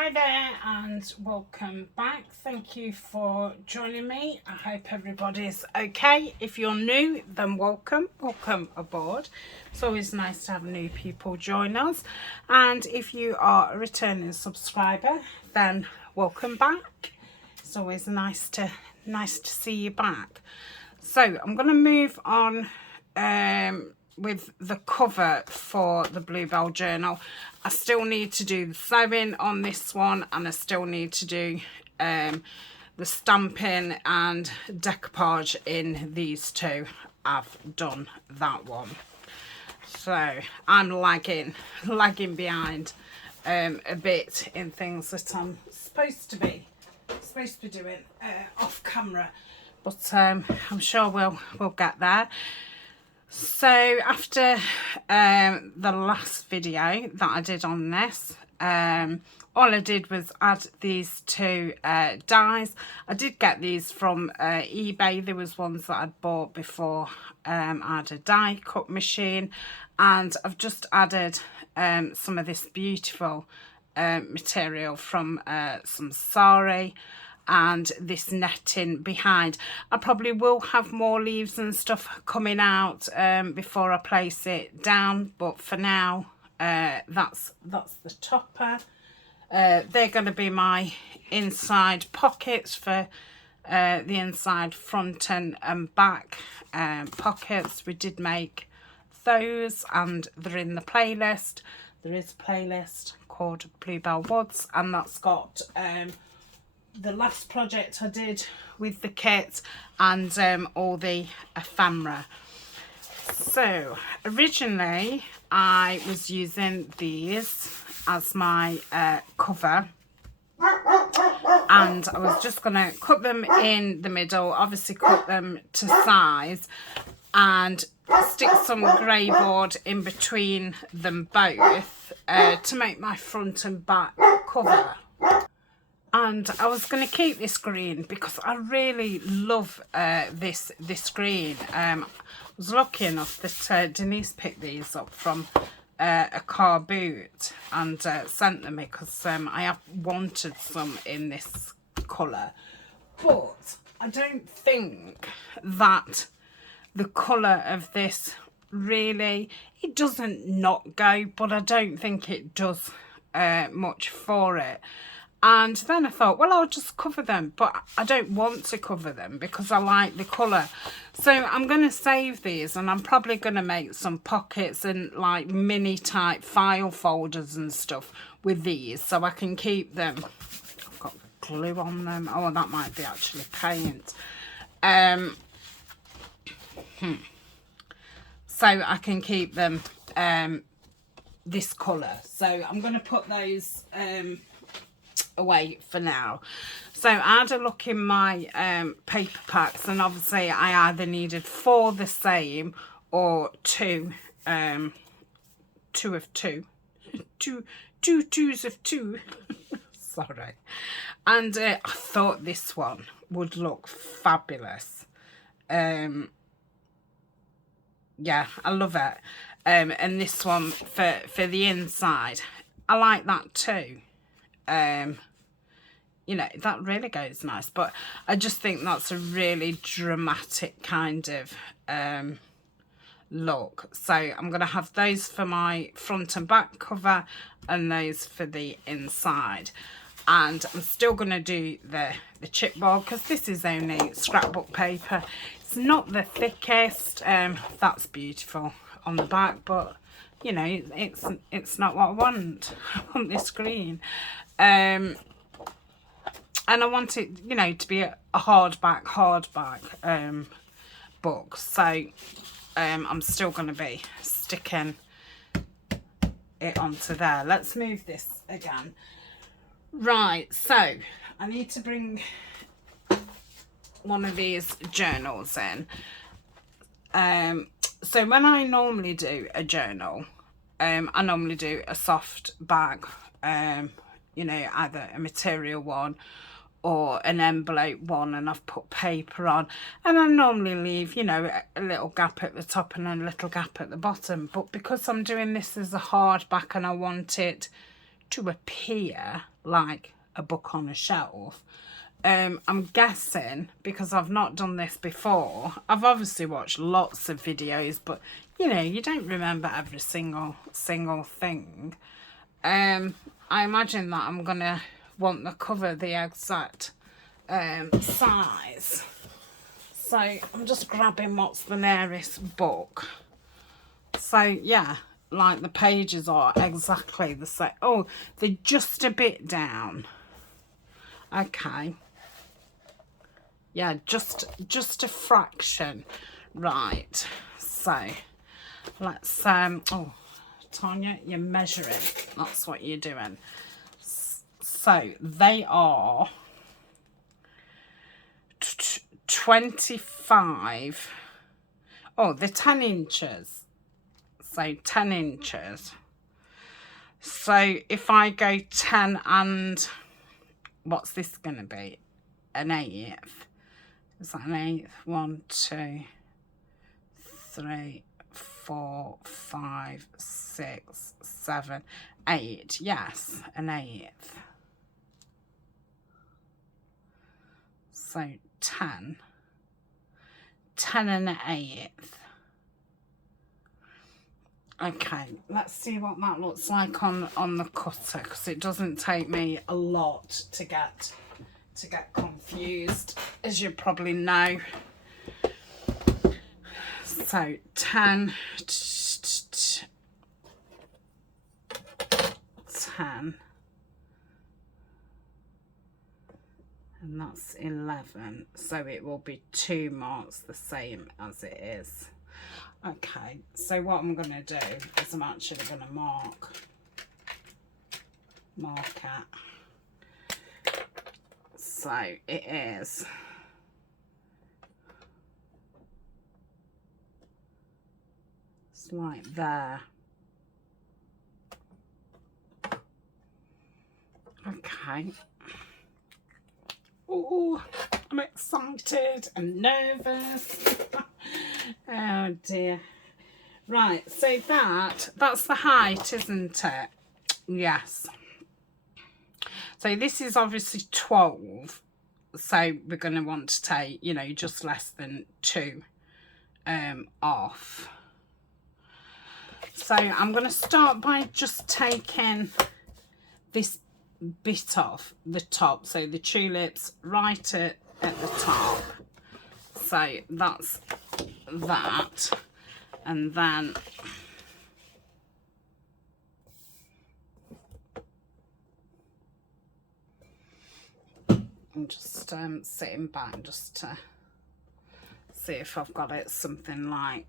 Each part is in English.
Hi there and welcome back. Thank you for joining me. I hope everybody's okay. If you're new, then welcome aboard. It's always nice to have new people join us, and if you are a returning subscriber, then welcome back. It's always nice to see you back. So I'm going to move on with the cover for the BlueBell journal. I still need to do the sewing on this one, and I still need to do the stamping and decoupage in these two. I've done that one, so I'm lagging behind a bit in things that I'm supposed to be doing off camera, but I'm sure we'll get there. So after the last video that I did on this, all I did was add these two dies. I did get these from eBay. There was ones that I'd bought before. I had a die cut machine, and I've just added some of this beautiful material from some sari and this netting behind. I probably will have more leaves and stuff coming out before I place it down, but for now that's the topper. They're going to be my inside pockets for the inside front and back pockets. We did make those and they're in the playlist. There is a playlist called BlueBell Woods, and that's got the last project I did with the kit and all the ephemera. So originally I was using these as my cover, and I was just going to cut them in the middle, obviously cut them to size, and stick some grey board in between them both to make my front and back cover. And I was going to keep this green because I really love this green. I was lucky enough that Denise picked these up from a car boot and sent them because I have wanted some in this colour. But I don't think that the colour of this really, it doesn't not go, but I don't think it does much for it. And then I thought, well, I'll just cover them, but I don't want to cover them because I like the colour. So I'm going to save these, and I'm probably going to make some pockets and like mini type file folders and stuff with these, so I can keep them. I've got glue on them. Oh, that might be actually paint. So I can keep them this colour. So I'm going to put those away for now. So I had a look in my paper packs, and obviously I either needed 4 the same or 2 of 2 twos of 2 sorry. And I thought this one would look fabulous. Yeah, I love it. And this one for the inside, I like that too. You know, that really goes nice, but I just think that's a really dramatic kind of look. So I'm going to have those for my front and back cover and those for the inside. And I'm still going to do the chipboard because this is only scrapbook paper. It's not the thickest. That's beautiful on the back, but you know, it's not what I want. I want this green. And I want it, you know, to be a hardback book. So I'm still going to be sticking it onto there. Let's move this again. Right, so I need to bring one of these journals in. So when I normally do a journal, I normally do a soft bag, you know, either a material one or an envelope one, and I've put paper on, and I normally leave, you know, a little gap at the top and a little gap at the bottom. But because I'm doing this as a hardback and I want it to appear like a book on a shelf. I'm guessing, because I've not done this before, I've obviously watched lots of videos, but you know, you don't remember every single thing. I imagine that I'm gonna want the cover the exact size. So I'm just grabbing what's the nearest book. So yeah, like the pages are exactly the same. Oh, they're just a bit down. Okay. Yeah, just a fraction. Right. So let's oh, Tanya, you're measuring. That's what you're doing. So they are 25. Oh, they're 10 inches. So 10 inches. So if I go 10 and what's this going to be? An eighth. Is that an eighth? 1, 2, 3, 4, 5, 6, 7, 8. Yes, an eighth. So 10 and an eighth. Okay, let's see what that looks like on the cutter, because it doesn't take me a lot to get confused, as you probably know. So 10, 10, and that's 11. So it will be 2 marks the same as it is. Okay, so what I'm going to do is I'm actually going to mark it. So it is it's like there. Okay. Oh, I'm excited and nervous. Oh dear. Right, so that's the height, isn't it? Yes. So this is obviously 12. So we're going to want to take, you know, just less than 2 off. So I'm going to start by just taking this bit off the top. So the tulips right at the top. So that's that. And then I'm just sitting back just to see if I've got it something like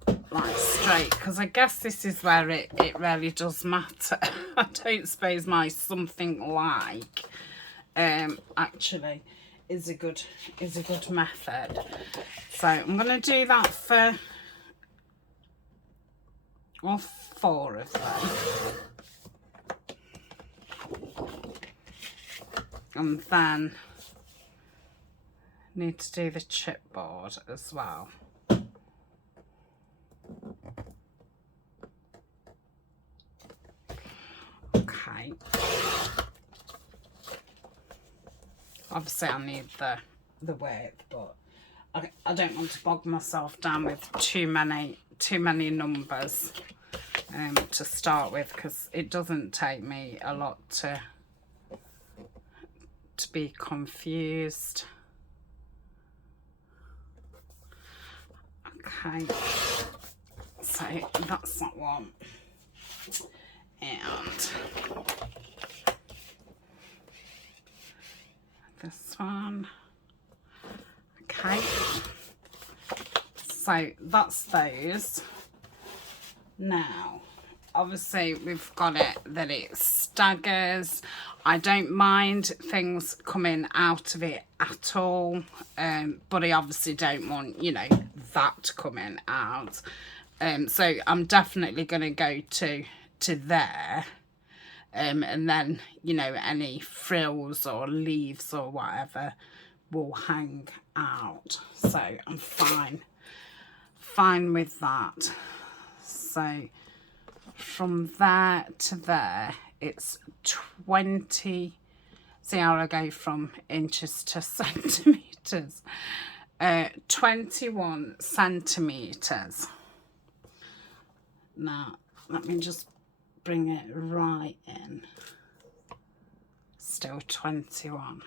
straight, because I guess this is where it really does matter. I don't suppose my something like actually is a good method. So I'm going to do that for all 4 of them, and then need to do the chipboard as well. Okay. Obviously I need the width, but I don't want to bog myself down with too many numbers to start with, because it doesn't take me a lot to be confused. Okay, so that's that one, and this one. Okay, so that's those. Now obviously we've got it that it staggers. I don't mind things coming out of it at all, but I obviously don't want, you know, that coming out. So I'm definitely going to go to there, and then, you know, any frills or leaves or whatever will hang out. So I'm fine with that. So from there to there, it's 20 See how I go from inches to centimetres. 21 centimetres. Now, let me just bring it right in. Still 21.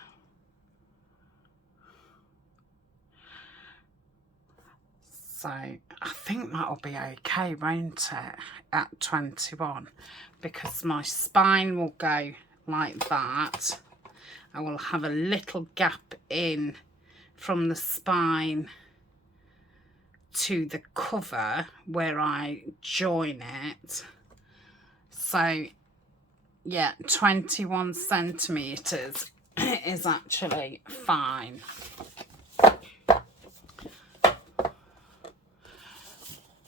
So I think that'll be okay, won't it, at 21, because my spine will go like that. I will have a little gap in from the spine to the cover where I join it. So yeah, 21 centimetres is actually fine.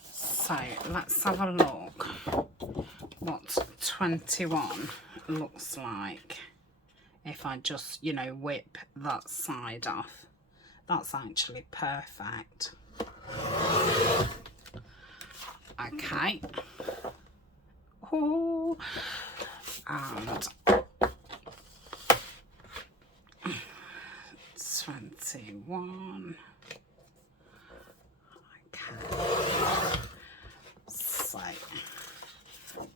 So let's have a look what 21 looks like if I just, you know, whip that side off. That's actually perfect. Okay. Oh, and 21. Okay. So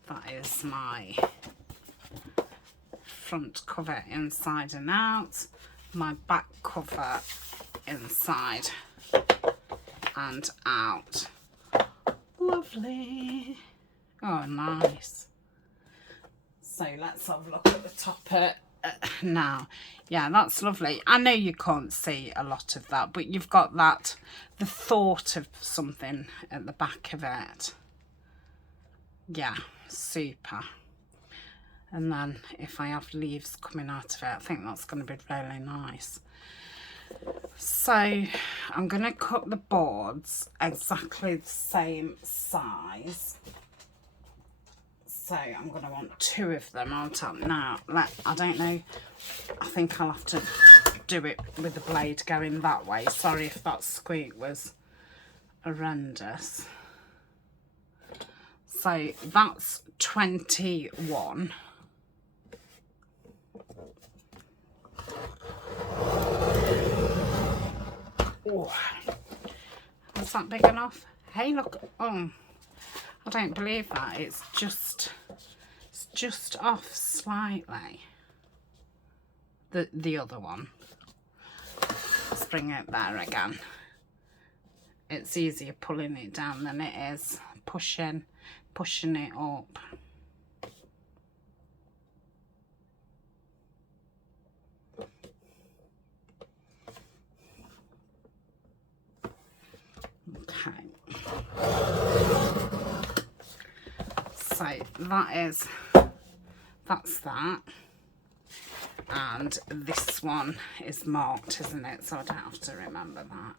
that is my front cover inside and out, my back cover inside and out. Lovely. Oh, nice. So let's have a look at the top now. Yeah, that's lovely. I know you can't see a lot of that, but you've got that, the thought of something at the back of it. Yeah, super. And then if I have leaves coming out of it, I think that's going to be really nice. So I'm going to cut the boards exactly the same size. So I'm going to want 2 of them, aren't I? Now, I don't know, I think I'll have to do it with the blade going that way. Sorry if that squeak was horrendous. So that's 21. Oh, is that big enough? Hey, look. Oh, I don't believe that. It's just off slightly. The other one. Let's bring it there again. It's easier pulling it down than it is pushing it up. Okay. So that's that. And this one is marked, isn't it? So I don't have to remember that.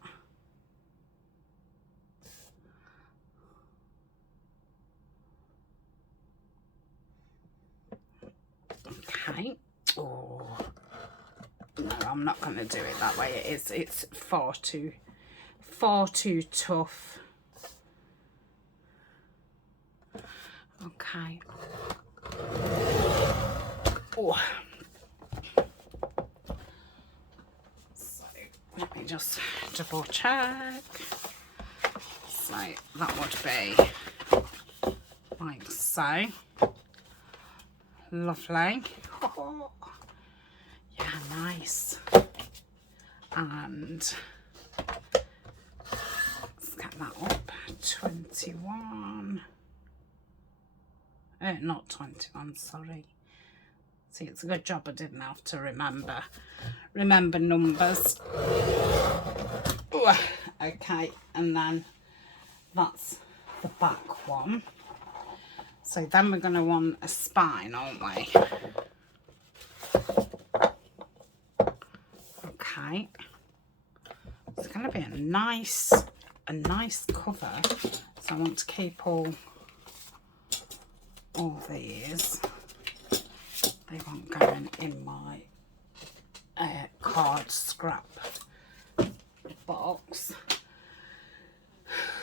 Okay. Oh no, I'm not going to do it that way. It's far too tough. Okay. Oh. So let me just double check. So that would be like so. Lovely. Oh, yeah, nice. And let's get that up. 21. Not 21, sorry. See, it's a good job I didn't have to remember numbers. Ooh, okay, and then that's the back one. So then we're going to want a spine, aren't we? Okay. It's going to be a nice cover. So I want to keep all these. They won't go in my card scrap box.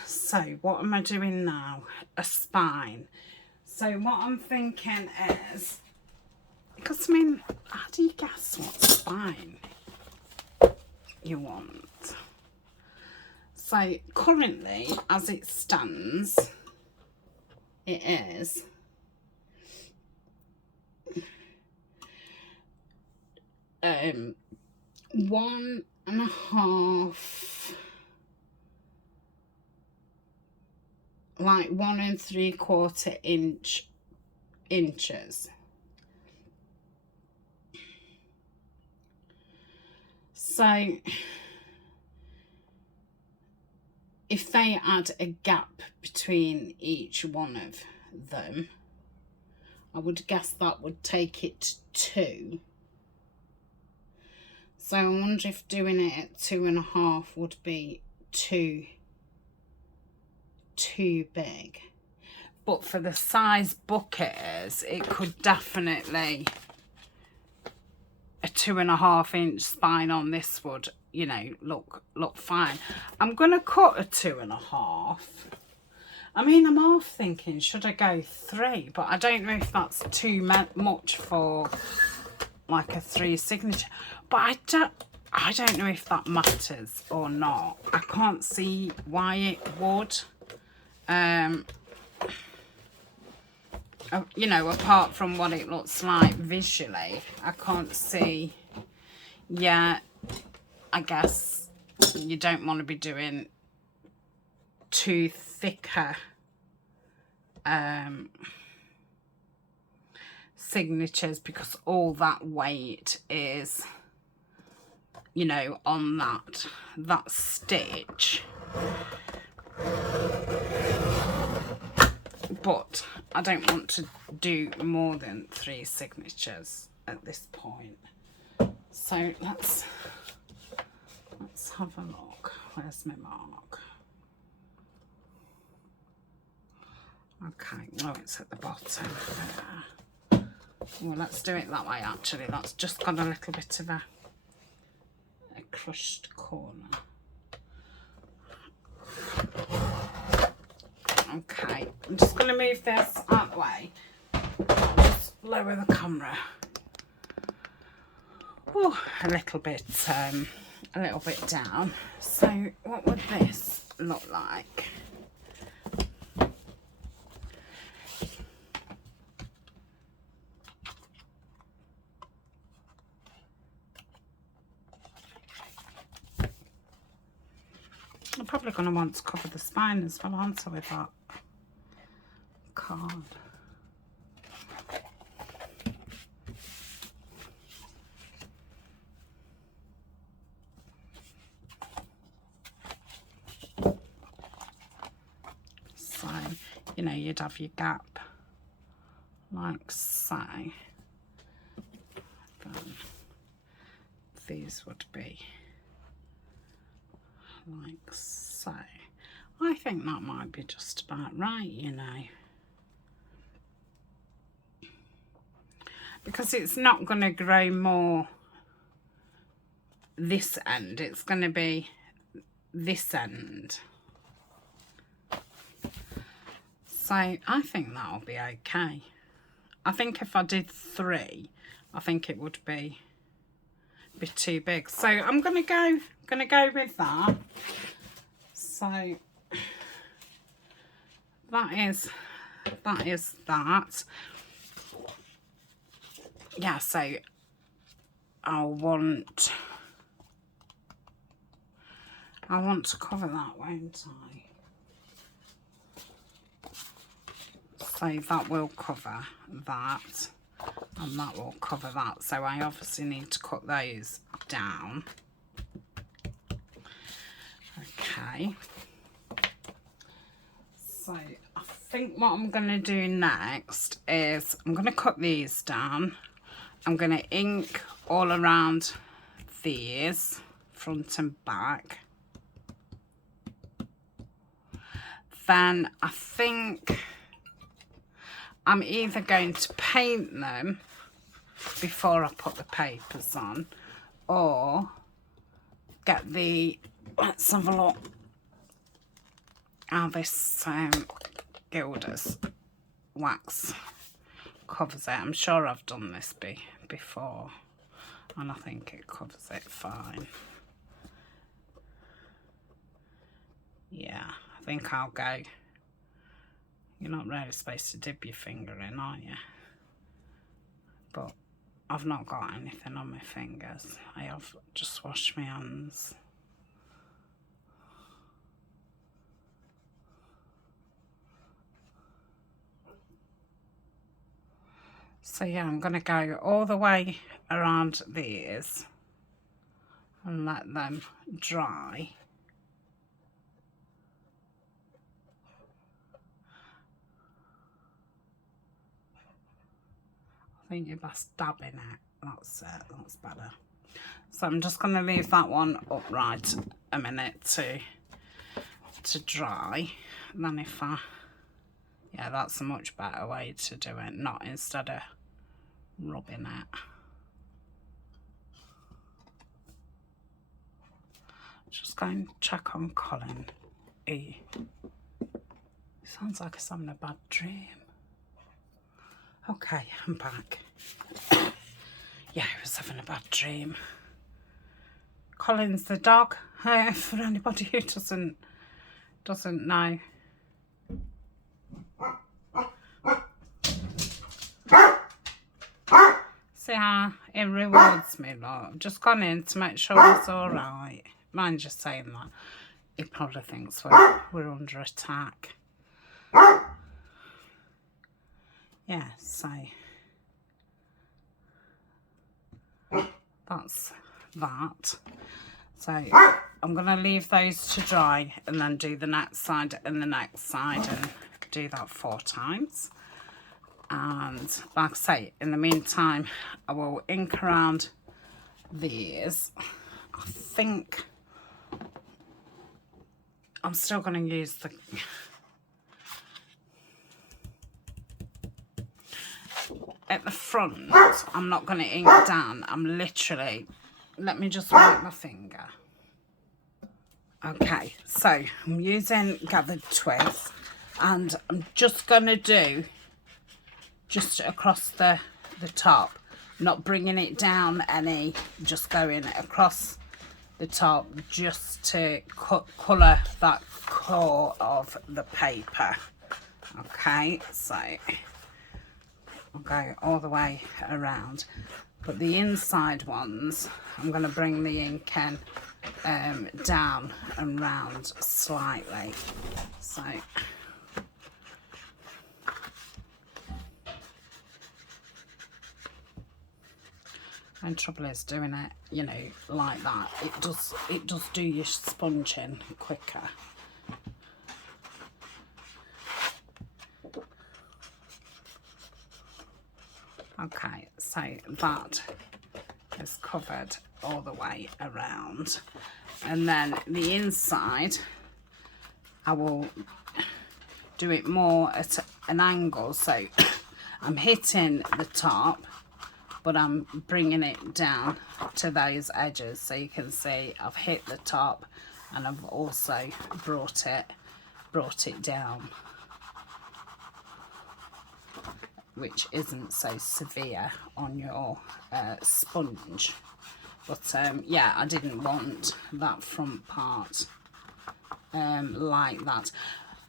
So what am I doing now? A spine. So what I'm thinking is, because I mean, I do you guess what spine you want? So currently, as it stands, it is one and a half, like 1 3/4 inches. So if they add a gap between each one of them, I would guess that would take it to 2. So I wonder if doing it at 2.5 would be too big. But for the size book it is, it could definitely, a 2.5 inch spine on this would, you know, look fine. I'm gonna cut a 2.5. I mean, I'm half thinking, should I go 3? But I don't know if that's too much for like a 3 signature. But I don't know if that matters or not. I can't see why it would. You know, apart from what it looks like visually, I can't see. Yeah, I guess you don't want to be doing too thicker signatures, because all that weight is, you know, on that stitch. But I don't want to do more than 3 signatures at this point. So let's have a look. Where's my mark? Okay, no, it's at the bottom there. Well, let's do it that way actually. That's just got a little bit of a crushed corner. Okay, I'm just going to move this out the way. Just lower the camera. Oh, a little bit down. So what would this look like? I'm probably going to want to cover the spine as well, aren't I, with that card. So, you know, you'd have your gap like so. Then these would be like so. I think that might be just about right, you know, because it's not going to grow more this end, it's going to be this end. So I think that'll be okay. I think if I did 3, I think it would be a bit too big. So I'm gonna go with that. So that is that. Yeah, so I want to cover that, won't I? So that will cover that, and that will cover that. So I obviously need to cut those down. Okay. So I think what I'm going to do next is I'm going to cut these down. I'm going to ink all around these, front and back. Then I think I'm either going to paint them before I put the papers on, or get the, let's have a look how this Gilda's wax covers it. I'm sure I've done this before. and I think it covers it fine. Yeah, I think I'll go. You're not really supposed to dip your finger in, are you? But I've not got anything on my fingers. I have just washed my hands. So yeah, I'm going to go all the way around these and let them dry. I think you're best dabbing it. That's it. That's better. So I'm just going to leave that one upright a minute to dry. And then if I... Yeah, that's a much better way to do it. Not instead of rubbing it. Just go and check on Colin. He sounds like he's having a bad dream. Okay, I'm back. Yeah, he was having a bad dream. Colin's the dog, for anybody who doesn't know. See how it rewards me, look. I've just gone in to make sure it's alright. Mind just saying that. He probably thinks we're under attack. Yeah, so that's that. So I'm going to leave those to dry and then do the next side and the next side and do that 4 times. And like I say, in the meantime, I will ink around these. I think I'm still going to use the... At the front, I'm not going to ink down. I'm literally... Let me just wipe my finger. Okay, so I'm using gathered twigs. And I'm just going to do just across the top. Not bringing it down any. Just going across the top just to colour that core of the paper. Okay, so... I'll go all the way around, but the inside ones I'm going to bring the ink in down and round slightly. So and trouble is doing it, you know, like that. It does do your sponging quicker. Okay, so that is covered all the way around. And then the inside, I will do it more at an angle. So I'm hitting the top, but I'm bringing it down to those edges. So you can see I've hit the top and I've also brought it down, which isn't so severe on your sponge. But yeah, I didn't want that front part like that.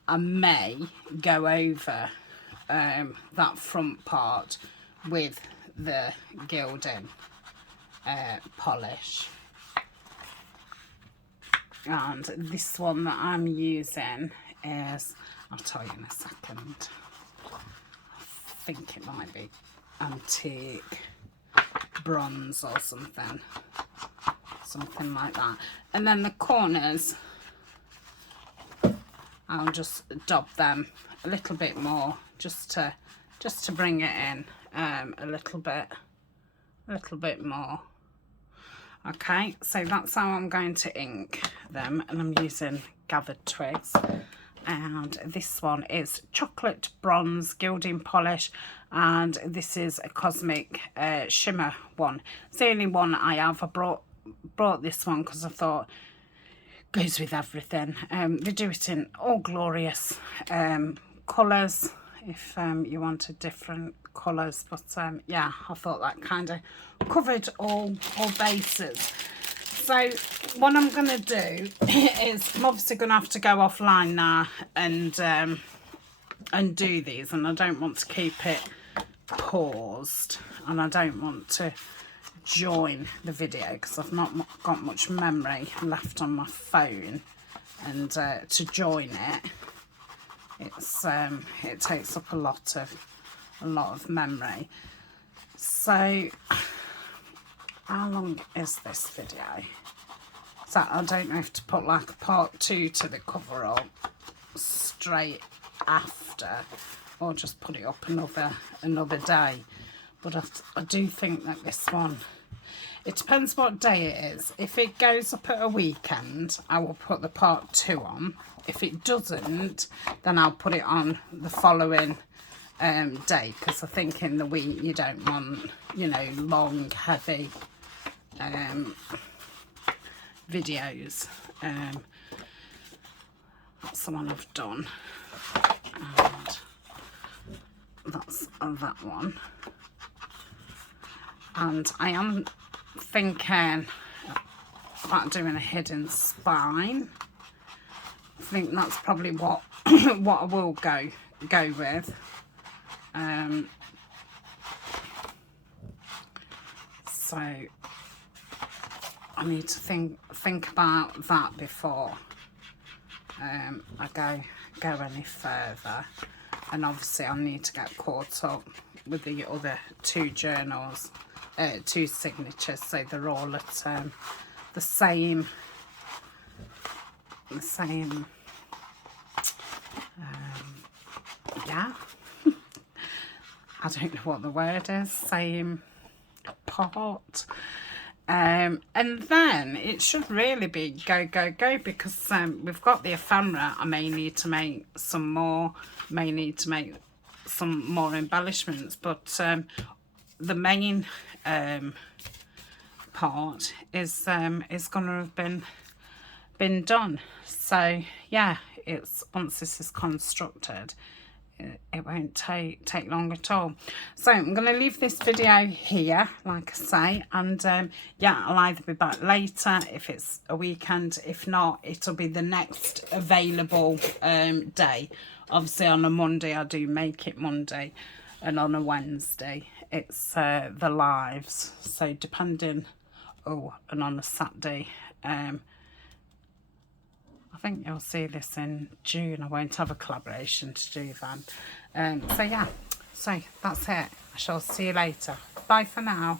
I may go over that front part with the gilding polish. And this one that I'm using is, I'll tell you in a second. I think it might be antique bronze or something like that. And then the corners, I'll just dab them a little bit more just to bring it in a little bit more. Okay, so that's how I'm going to ink them, and I'm using gathered twigs. And this one is chocolate bronze gilding polish, and this is a cosmic shimmer one. It's the only one I have. I brought this one because I thought it goes with everything. They do it in all glorious colours if you want a different colours. But yeah, I thought that kind of covered all bases. So what I'm going to do is I'm obviously going to have to go offline now and do these, and I don't want to keep it paused, and I don't want to join the video because I've not got much memory left on my phone, and to join it takes up a lot of memory. So how long is this video? So I don't know if to put like a part 2 to the cover up straight after, or just put it up another day. But I do think that this one, it depends what day it is. If it goes up at a weekend, I will put the part 2 on. If it doesn't, then I'll put it on the following day, because I think in the week you don't want, you know, long, heavy videos. That's the one I've done, and that's that one. And I am thinking about doing a hidden spine. I think that's probably what what I will go with. So I need to think about that before I go any further. And obviously I need to get caught up with the other 2 journals, 2 signatures, so they're all at the same yeah, I don't know what the word is, same part. And then it should really be go, because we've got the ephemera. I may need to make some more, embellishments, but the main part is going to have been done. So yeah, it's once this is constructed, it won't take long at all. So I'm going to leave this video here, like I say, and yeah, I'll either be back later if it's a weekend. If not, it'll be the next available day. Obviously on a Monday I do make it Monday, and on a Wednesday it's the lives. So depending, and on a Saturday, I think you'll see this in June. I won't have a collaboration to do then. So yeah, so that's it. I shall see you later. Bye for now.